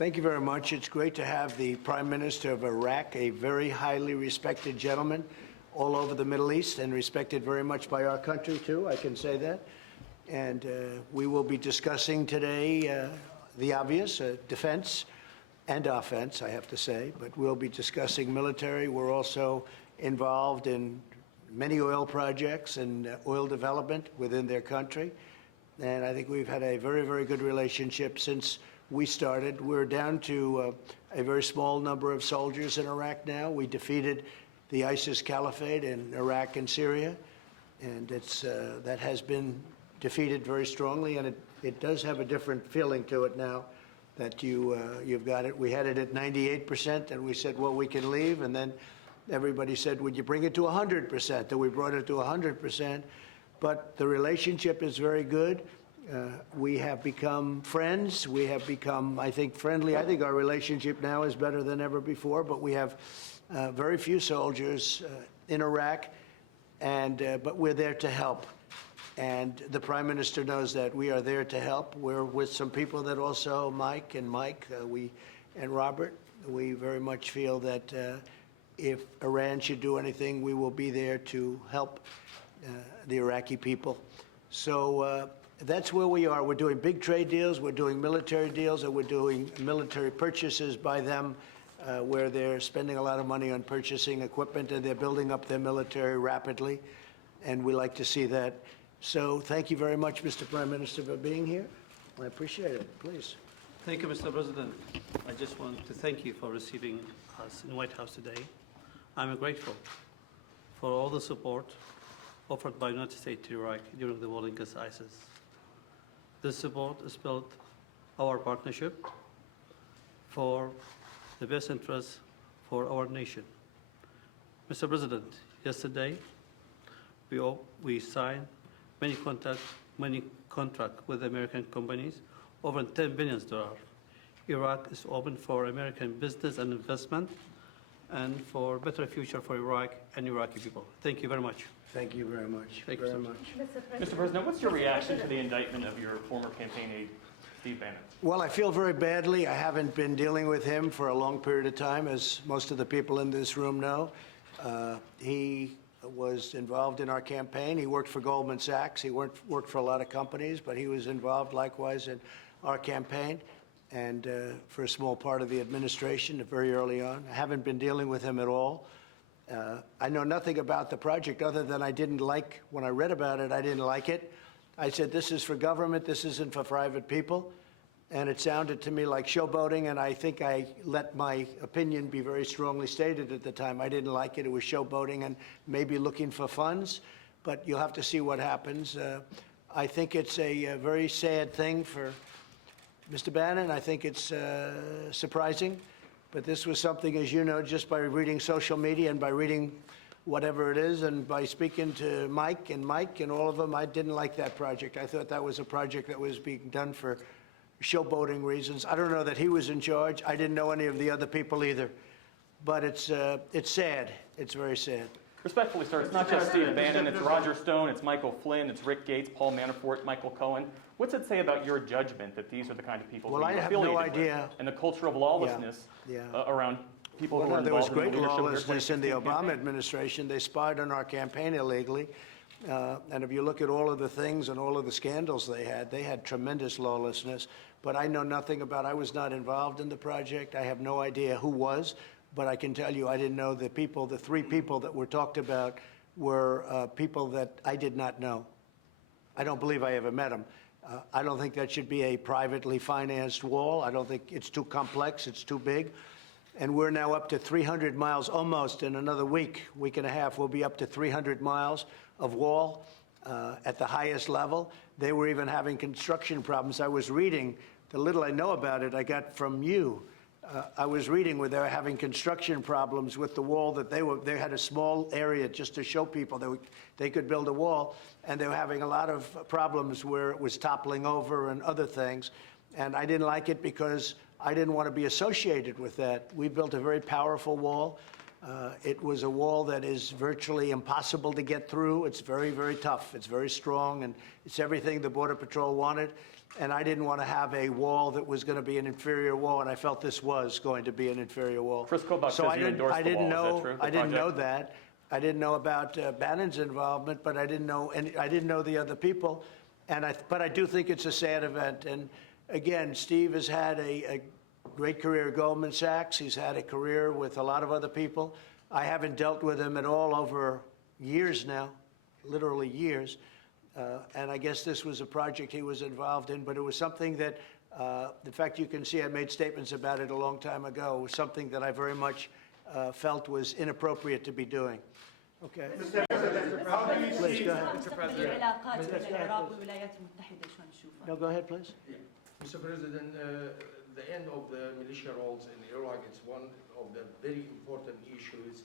Thank you very much. It's great to have the Prime Minister of Iraq, a very highly respected gentleman all over the Middle East and respected very much by our country, too. I can say that. And we will be discussing today the obvious, defense and offense, I have to say. But we'll be discussing military. We're also involved in many oil projects and oil development within their country. And I think we've had a very, very good relationship since we started. We're down to a very small number of soldiers in Iraq now. We defeated the ISIS caliphate in Iraq and Syria, and it's that has been defeated very strongly, and it does have a different feeling to it now that you've got it. We had it at 98%, and we said, well, we can leave, and then everybody said, would you bring it to 100%? And we brought it to 100%, but the relationship is very good. We have become friends. We have become, I think, friendly. I think our relationship now is better than ever before, but we have very few soldiers in Iraq, but we're there to help. And the Prime Minister knows that we are there to help. We're with some people that also, Mike, and Robert, we very much feel that if Iran should do anything, we will be there to help the Iraqi people. So that's where we are. We're doing big trade deals, we're doing military deals, and we're doing military purchases by them where they're spending a lot of money on purchasing equipment, and they're building up their military rapidly, and we like to see that. So thank you very much, Mr. Prime Minister, for being here. I appreciate it. Please. Thank you, Mr. President. I just want to thank you for receiving us in the White House today. I'm grateful for all the support offered by the United States to Iraq during the war against ISIS. This support has built our partnership for the best interests for our nation. Mr. President, yesterday we signed many contracts with American companies, over $10 billion. Iraq is open for American business and investment and for a better future for Iraq and Iraqi people. Thank you very much. Thank you very much. Thank you very much. Mr. President, what's your reaction to the indictment of your former campaign aide, Steve Bannon? Well, I feel very badly. I haven't been dealing with him for a long period of time, as most of the people in this room know. He was involved in our campaign. He worked for Goldman Sachs. He worked for a lot of companies, but he was involved likewise in our campaign and for a small part of the administration very early on. I haven't been dealing with him at all. I know nothing about the project other than I didn't like, when I read about it, I didn't like it. I said, this is for government, this isn't for private people. And it sounded to me like showboating, and I think I let my opinion be very strongly stated at the time. I didn't like it. It was showboating and maybe looking for funds, but you'll have to see what happens. I think it's a very sad thing for Mr. Bannon. I think it's surprising, but this was something, as you know, just by reading social media and by reading whatever it is and by speaking to Mike and all of them, I didn't like that project. I thought that was a project that was being done for showboating reasons. I don't know that he was in charge. I didn't know any of the other people either. But it's sad. It's very sad. Respectfully, sir, it's not just Steve Bannon. It's Roger Stone, it's Michael Flynn, it's Rick Gates, Paul Manafort, Michael Cohen. What's it say about your judgment that these are the kind of people well, who you're I have no affiliated idea. with, and the culture of lawlessness around people who are there was involved in great the leadership of your lawlessness in the 2016 Obama campaign? administration. They spied on our campaign illegally. And if you look at all of the things and all of the scandals they had tremendous lawlessness. But I know nothing about, I was not involved in the project. I have no idea who was, but I can tell you I didn't know the people, the three people that were talked about were people that I did not know. I don't believe I ever met them. I don't think that should be a privately financed wall. I don't think it's too complex, it's too big. And we're now up to 300 miles, almost in another week and a half, we'll be up to 300 miles of wall at the highest level. They were even having construction problems. I was reading, the little I know about it, I got from you. I was reading where they were having construction problems with the wall that they had a small area just to show people they could build a wall, and they were having a lot of problems where it was toppling over and other things. And I didn't like it because I didn't want to be associated with that. We built a very powerful wall. It was a wall that is virtually impossible to get through. It's very, very tough. It's very strong, and it's everything the Border Patrol wanted. And I didn't want to have a wall that was going to be an inferior wall, and I felt this was going to be an inferior wall. Chris Kobach says you endorsed the wall. Is that true? I didn't know that. I didn't know about Bannon's involvement, but I didn't know the other people. But I do think it's a sad event. And again, Steve has had a great career at Goldman Sachs. He's had a career with a lot of other people. I haven't dealt with him at all over years now, literally years. And I guess this was a project he was involved in, but it was something that, in fact, you can see I made statements about it a long time ago. It was something that I very much felt was inappropriate to be doing. Okay. Mr. President, how do you Please, see... go ahead. Mr. President, No, go ahead, please. Mr. President, the end of the militia roles in Iraq is one of the very important issues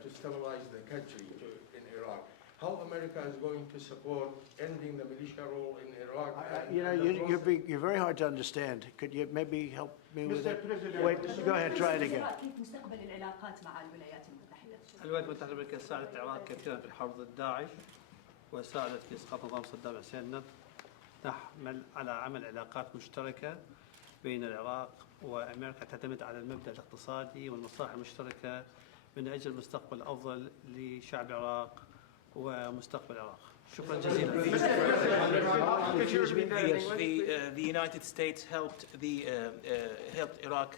to stabilize the country in Iraq. How America is going to support ending the militia role in Iraq? You're very hard to understand. Could you maybe help me with that? Mr. President, Wait, go ahead, try it again. الولايات المتحدة الأمريكية ساعدت العراق كثيرا في الحرب ضد داعش وساعدت في إسقاط نظام صدام حسين. نحمل على عمل علاقات مشتركة بين العراق وأمريكا تعتمد على المبدأ الاقتصادي والمصالح المشتركة من أجل مستقبل أفضل لشعب العراق ومستقبل العراق. شكرا جزيلا. The United States helped Iraq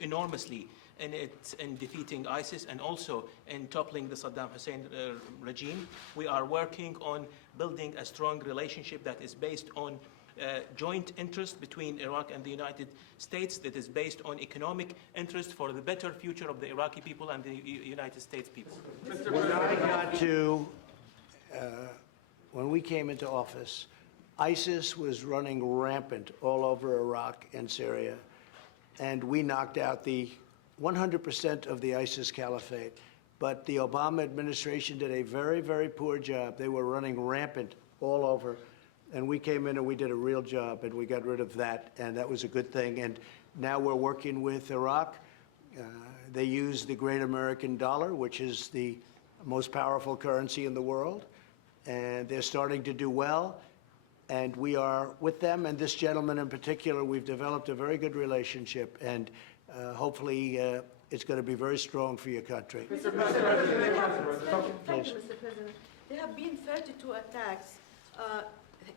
enormously in defeating ISIS and also in toppling the Saddam Hussein regime. We are working on building a strong relationship that is based on joint interest between Iraq and the United States, that is based on economic interest for the better future of the Iraqi people and the United States people. When we came into office, ISIS was running rampant all over Iraq and Syria, and we knocked out the 100% of the ISIS caliphate. But the Obama administration did a very, very poor job. They were running rampant all over, and we came in and we did a real job, and we got rid of that, and that was a good thing. And now we're working with Iraq. They use the great American dollar, which is the most powerful currency in the world, and they're starting to do well, and we are with them. And this gentleman in particular, we've developed a very good relationship, and hopefully it's going to be very strong for your country. Mr. President. Thank you, Mr. President. There have been 32 attacks.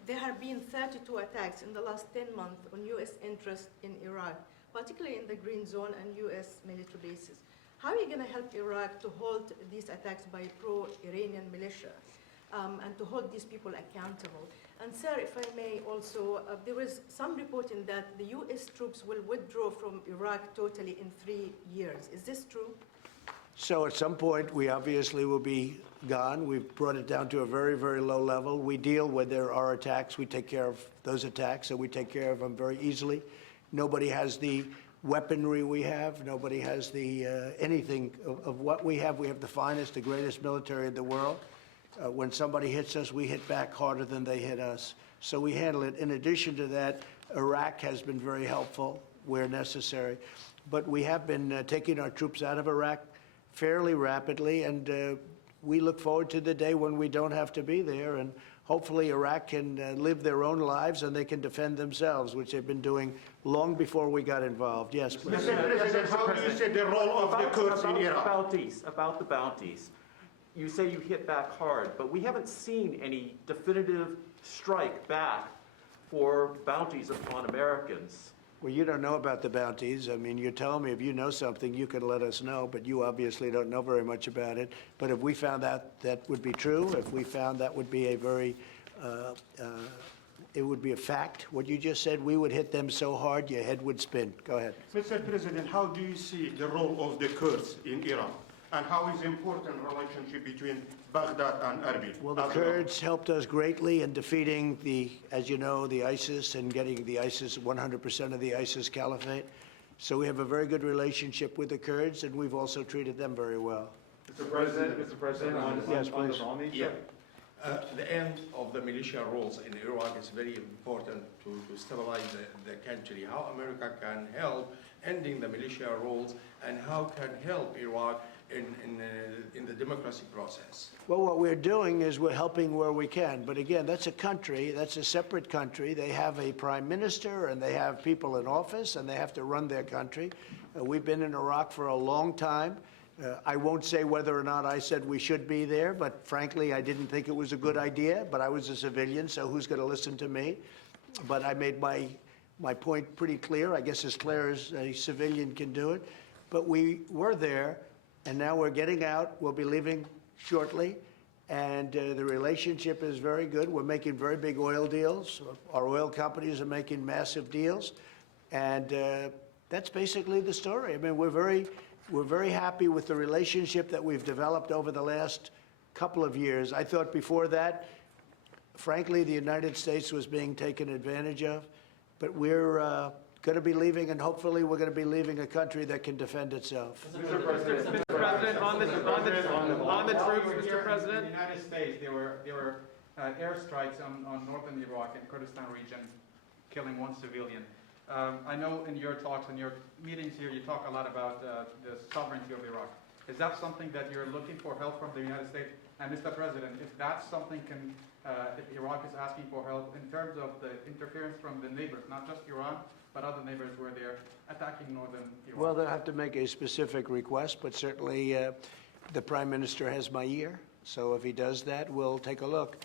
There have been 32 attacks in the last 10 months on U.S. interests in Iraq, particularly in the Green Zone and U.S. military bases. How are you going to help Iraq to halt these attacks by pro-Iranian militia and to hold these people accountable? And sir, if I may also, there is some reporting that the U.S. troops will withdraw from Iraq totally in 3 years. Is this true? So at some point, we obviously will be gone. We've brought it down to a very, very low level. We deal when there are attacks. We take care of those attacks, and we take care of them very easily. Nobody has the weaponry we have. Nobody has the anything of what we have. We have the finest, the greatest military in the world. When somebody hits us, we hit back harder than they hit us. So we handle it. In addition to that, Iraq has been very helpful where necessary. But we have been taking our troops out of Iraq fairly rapidly, and we look forward to the day when we don't have to be there. And hopefully Iraq can live their own lives and they can defend themselves, which they've been doing long before we got involved. Yes, please. Mr. President, how do you see the role of the Kurds in Iraq? About the bounties. You say you hit back hard, but we haven't seen any definitive strike back for bounties upon Americans. Well, you don't know about the bounties. I mean, you're telling me if you know something, you can let us know, but you obviously don't know very much about it. But if we found that would be true, if we found that would be a very, it would be a fact, what you just said, we would hit them so hard your head would spin. Go ahead. Mr. President, how do you see the role of the Kurds in Iraq? And how is important relationship between Baghdad and Erbil? Well, the Kurds helped us greatly in defeating as you know, the ISIS and getting the ISIS, 100% of the ISIS caliphate. So we have a very good relationship with the Kurds, and we've also treated them very well. Mr. President, Yes, on the please. bounties. Yeah. The end of the militia rules in Iraq is very important to stabilize the country. How America can help ending the militia rules and how can help Iraq in the democracy process. Well, what we're doing is we're helping where we can. But again, that's a country, that's a separate country. They have a prime minister and they have people in office and they have to run their country. We've been in Iraq for a long time. I won't say whether or not I said we should be there, but frankly, I didn't think it was a good idea. But I was a civilian, so who's going to listen to me? But I made my point pretty clear, I guess as clear as a civilian can do it. But we were there, and now we're getting out. We'll be leaving shortly, and the relationship is very good. We're making very big oil deals. Our oil companies are making massive deals, and that's basically the story. I mean, we're very happy with the relationship that we've developed over the last couple of years. I thought before that, frankly, the United States was being taken advantage of, but we're going to be leaving, and hopefully we're going to be leaving a country that can defend itself. Mr. President, on the troops, Mr. President. In the United States, there were airstrikes on northern Iraq and Kurdistan region, killing one civilian. I know in your talks and your meetings here, you talk a lot about the sovereignty of Iraq. Is that something that you're looking for help from the United States? And Mr. President, if that's something if Iraq is asking for help in terms of the interference from the neighbors, not just Iran, but other neighbors where they're attacking northern Iraq? Well, they'll have to make a specific request, but certainly the Prime Minister has my ear. So if he does that, we'll take a look.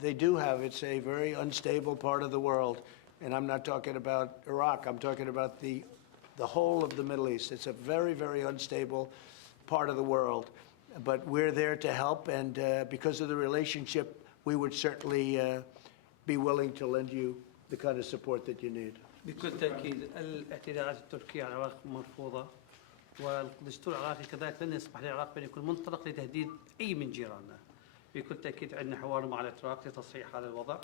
They do have, it's a very unstable part of the world. And I'm not talking about Iraq. I'm talking about the whole of the Middle East. It's a very, very unstable part of the world. But we're there to help, and because of the relationship, we would certainly be willing to lend you the kind of support that you need. بكل تأكيد الاعتداءات التركية على العراق مرفوضة، والدستور العراقي كذلك لن يسمح للعراق بأن يكون منطلق لتهديد أي من جيراننا. بكل تأكيد عندنا حوار مع الأتراك لتصحيح هذا الوضع،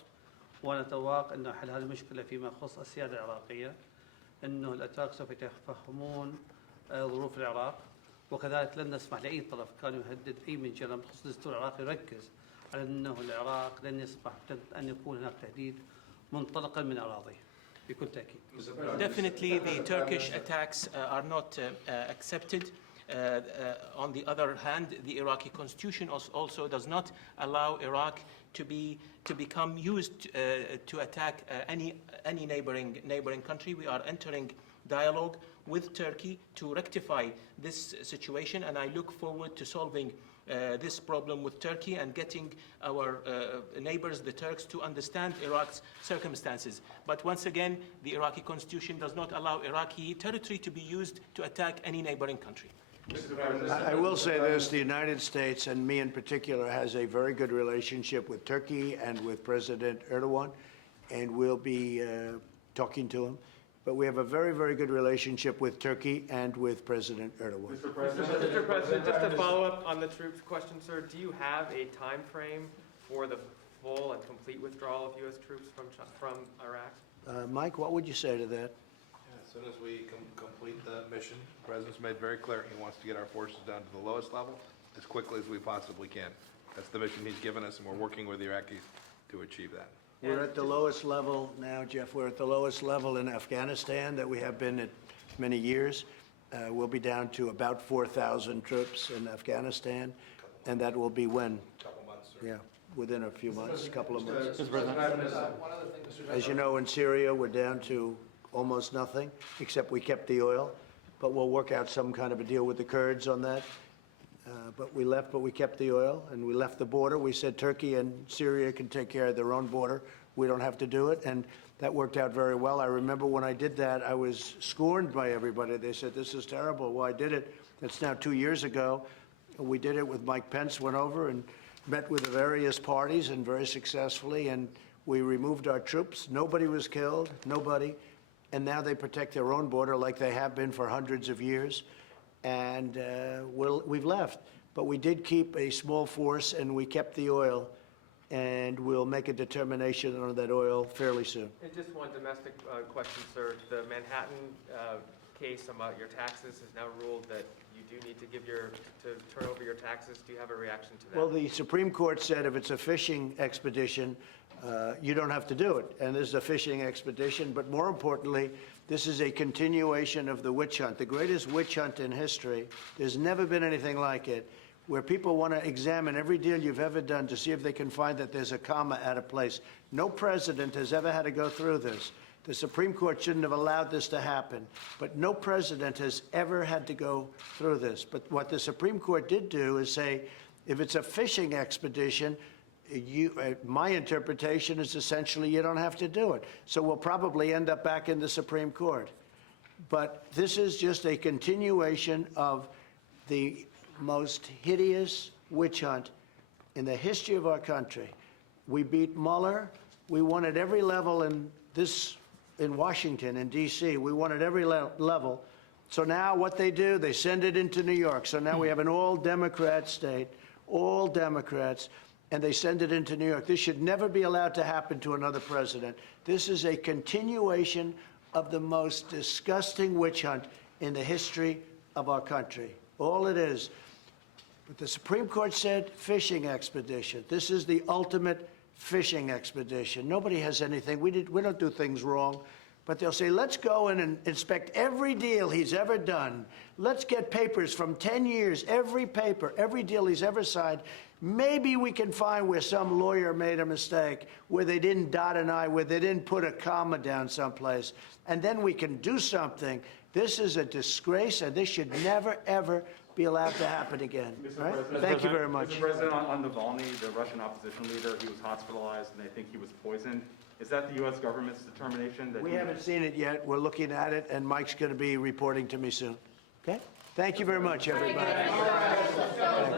ونتوقع أن حل هذه المشكلة فيما يخص السيادة العراقية، أنه الأتراك سوف يتفهمون ظروف العراق، وكذلك لن نسمح لأي طرف كان يهدد أي من جيراننا. بخصوص الدستور العراقي يركز على أنه العراق لن يسمح أن يكون هناك تهديد منطلقا من أراضيه. بكل تأكيد. Definitely, the Turkish attacks are not accepted. On the other hand, the Iraqi constitution also does not allow Iraq to become used to attack any neighboring country. We are entering dialogue with Turkey to rectify this situation, and I look forward to solving this problem with Turkey and getting our neighbors, the Turks, to understand Iraq's circumstances. But once again, the Iraqi constitution does not allow Iraqi territory to be used to attack any neighboring country. I will say this, the United States, and me in particular, has a very good relationship with Turkey and with President Erdogan, and we'll be talking to him. But we have a very, very good relationship with Turkey and with President Erdogan. Mr. President, just to follow up on the troops question, sir, do you have a time frame for the full and complete withdrawal of U.S. troops from Iraq? Mike, what would you say to that? As soon as we complete the mission, the President's made very clear he wants to get our forces down to the lowest level as quickly as we possibly can. That's the mission he's given us, and we're working with the Iraqis to achieve that. We're at the lowest level now, Jeff. We're at the lowest level in Afghanistan that we have been at many years. We'll be down to about 4,000 troops in Afghanistan, and that will be when? A couple months, sir. Yeah, within a few months, a couple of months. Mr. President. As you know, in Syria, we're down to almost nothing, except we kept the oil. But we'll work out some kind of a deal with the Kurds on that. But we left, but we kept the oil, and we left the border. We said Turkey and Syria can take care of their own border. We don't have to do it, and that worked out very well. I remember when I did that, I was scorned by everybody. They said, this is terrible. Well, I did it. That's now 2 years ago. We did it with Mike Pence, went over and met with the various parties, and very successfully, and we removed our troops. Nobody was killed, nobody. And now they protect their own border like they have been for hundreds of years. And we've left. But we did keep a small force, and we kept the oil, and we'll make a determination on that oil fairly soon. And just one domestic question, sir. The Manhattan case about your taxes has now ruled that you do need to turn over your taxes. Do you have a reaction to that? Well, the Supreme Court said if it's a fishing expedition, you don't have to do it. And this is a fishing expedition, but more importantly, this is a continuation of the witch hunt, the greatest witch hunt in history. There's never been anything like it, where people want to examine every deal you've ever done to see if they can find that there's a comma out of place. No president has ever had to go through this. The Supreme Court shouldn't have allowed this to happen, but no president has ever had to go through this. But what the Supreme Court did do is say, if it's a fishing expedition, my interpretation is essentially you don't have to do it. So we'll probably end up back in the Supreme Court. But this is just a continuation of the most hideous witch hunt in the history of our country. We beat Mueller. We won at every level in Washington, in D.C. We won at every level. So now what they do, they send it into New York. So now we have an all-Democrat state, all Democrats, and they send it into New York. This should never be allowed to happen to another president. This is a continuation of the most disgusting witch hunt in the history of our country. All it is. But the Supreme Court said fishing expedition. This is the ultimate fishing expedition. Nobody has anything. We don't do things wrong. But they'll say, let's go in and inspect every deal he's ever done. Let's get papers from 10 years, every paper, every deal he's ever signed. Maybe we can find where some lawyer made a mistake, where they didn't dot an I, where they didn't put a comma down someplace. And then we can do something. This is a disgrace, and this should never, ever be allowed to happen again. Right? Thank you very much. Mr. President, on Navalny, the Russian opposition leader, he was hospitalized and they think he was poisoned. Is that the U.S. government's determination? That We haven't seen it yet. We're looking at it, and Mike's going to be reporting to me soon. Okay? Thank you very much, everybody. Let's go.